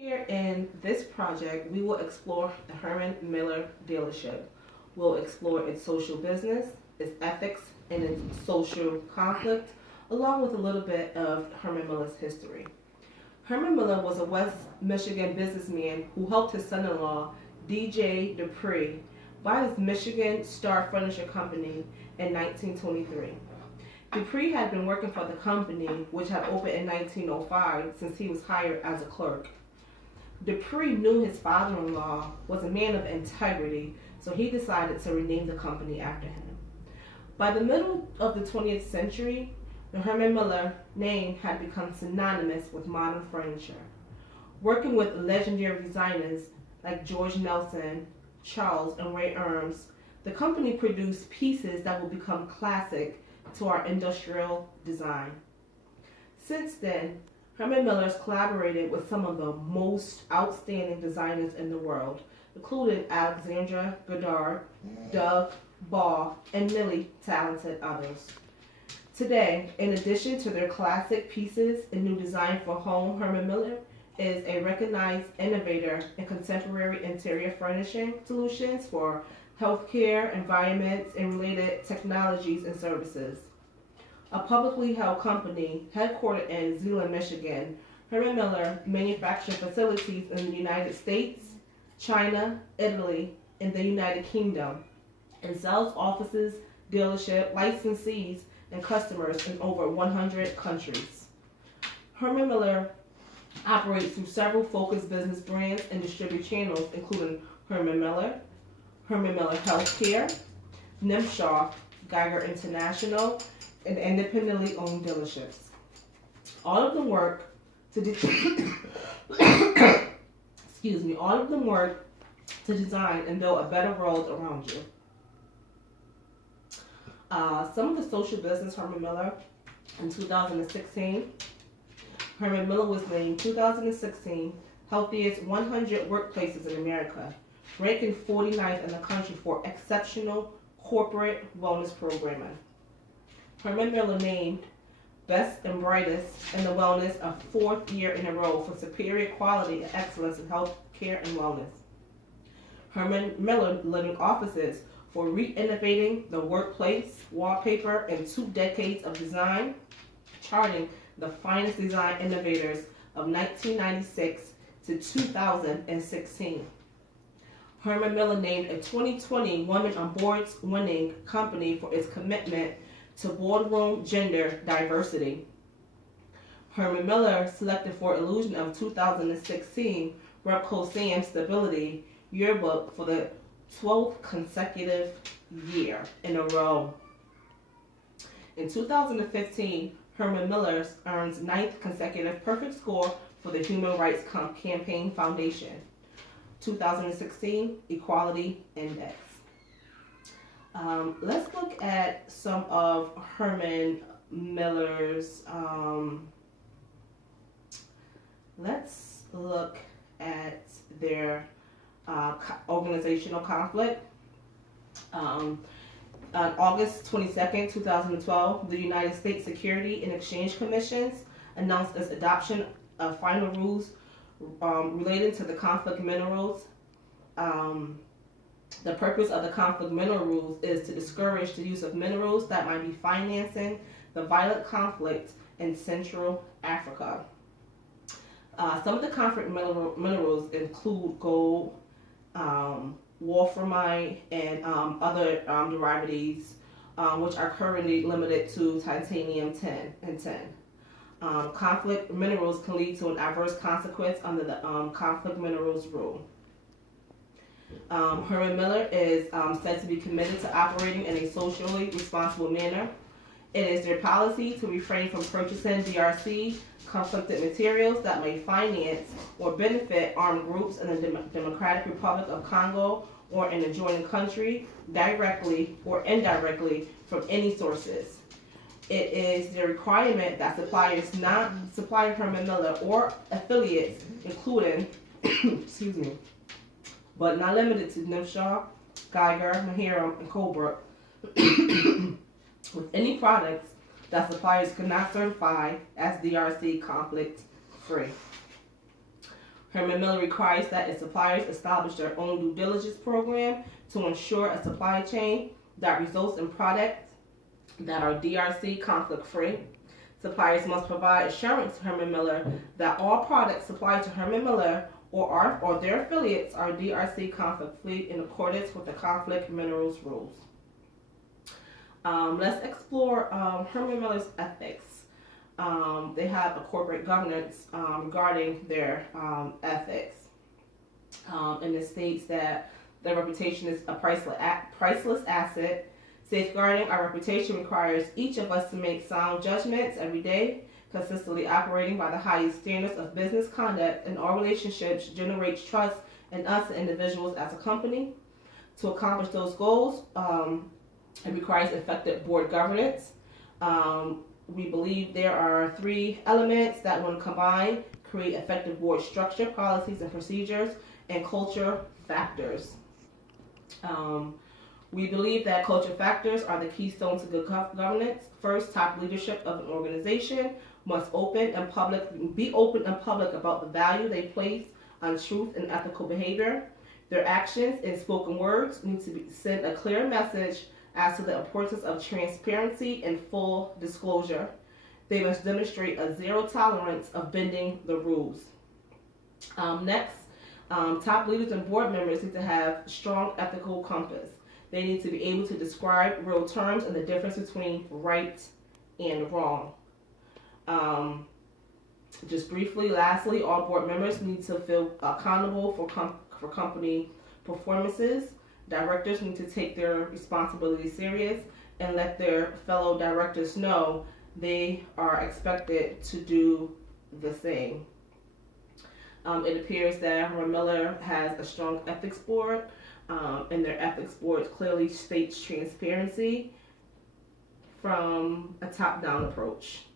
Here in this project, we will explore the Herman Miller dealership. We'll explore its social business, its ethics, and its social conflict, along with a little bit of Herman Miller's history. Herman Miller was a West Michigan businessman who helped his son-in-law, D.J. Dupree, buy his Michigan Star Furniture Company in 1923. Dupree had been working for the company, which had opened in 1905, since he was hired as a clerk. Dupree knew his father-in-law was a man of integrity, so he decided to rename the company after him. By the middle of the 20th century, the Herman Miller name had become synonymous with modern furniture. Working with legendary designers like George Nelson, Charles, and Ray Eames, the company produced pieces that will become classic to our industrial design. Since then, Herman Miller has collaborated with some of the most outstanding designers in the world, including Alexandra Goddard, Doug Ball, and many talented others. Today, in addition to their classic pieces and new design for home, Herman Miller is a recognized innovator in contemporary interior furnishing solutions for healthcare, environments, and related technologies and services. A publicly held company headquartered in Zeeland, Michigan, Herman Miller manufactures facilities in the United States, China, Italy, and the United Kingdom, and sells offices, dealership, licensees, and customers in over 100 countries. Herman Miller operates through several focused business brands and distribute channels, including Herman Miller Healthcare, Nimshaw, Geiger International, and independently owned dealerships. All of them work to all of them work to design and build a better world around you. Some of the social business Herman Miller in 2016. Herman Miller was named 2016 Healthiest 100 Workplaces in America, ranking 49th in the country for exceptional corporate wellness programming. Herman Miller named Best and Brightest in the Wellness a fourth year in a row for superior quality and excellence in health care and wellness. Herman Miller Living Offices for re-innovating the workplace wallpaper in 2 decades of design, charting the finest design innovators of 1996 to 2016. Herman Miller named a 2020 Women on Boards winning company for its commitment to boardroom gender diversity. Herman Miller selected for Illusion of 2016 Repco Sam Stability Yearbook for the 12th consecutive year in a row. In 2015, Herman Miller earns 9th consecutive perfect score for the Human Rights Campaign Foundation 2016 Equality Index. Let's look at some of Herman Miller's, let's look at their organizational conflict. On August 22nd, 2012, the United States Security and Exchange Commission announced its adoption of final rules relating to the conflict minerals. The purpose of the conflict mineral rules is to discourage the use of minerals that might be financing the violent conflict in Central Africa. Some of the conflict minerals include gold, wolframite, and other derivatives, which are currently limited to titanium 10 and 10. Conflict minerals can lead to an adverse consequence under the conflict minerals rule. Herman Miller is said to be committed to operating in a socially responsible manner. It is their policy to refrain from purchasing DRC conflicted materials that may finance or benefit armed groups in the Democratic Republic of Congo or an adjoining country, directly or indirectly from any sources. It is the requirement that suppliers not supply Herman Miller or affiliates, including, but not limited to Nimshaw, Geiger, Mahiram, and Colebrook, with any products that suppliers cannot certify as DRC conflict free. Herman Miller requires that its suppliers establish their own due diligence program to ensure a supply chain that results in products that are DRC conflict free. Suppliers must provide assurance to Herman Miller that all products supplied to Herman Miller or their affiliates are DRC conflict free in accordance with the conflict minerals rules. Let's explore Herman Miller's ethics. They have a corporate governance regarding their ethics. And it states that their reputation is a priceless asset. Safeguarding our reputation requires each of us to make sound judgments every day. Consistently operating by the highest standards of business conduct in all relationships generates trust in us and individuals as a company. To accomplish those goals, it requires effective board governance. We believe there are 3 elements that, when combined, create effective board structure, policies and procedures, and culture factors. We believe that culture factors are the keystone to good governance. First, top leadership of an organization must be open and public about the value they place on truth and ethical behavior. Their actions and spoken words need to send a clear message as to the importance of transparency and full disclosure. They must demonstrate a zero tolerance of bending the rules. Next, top leaders and board members need to have strong ethical compass. They need to be able to describe real terms and the difference between right and wrong. Just briefly, lastly, all board members need to feel accountable for company performances. Directors need to take their responsibility serious and let their fellow directors know they are expected to do the same. It appears that Herman Miller has a strong ethics board, and their ethics board clearly states transparency from a top-down approach.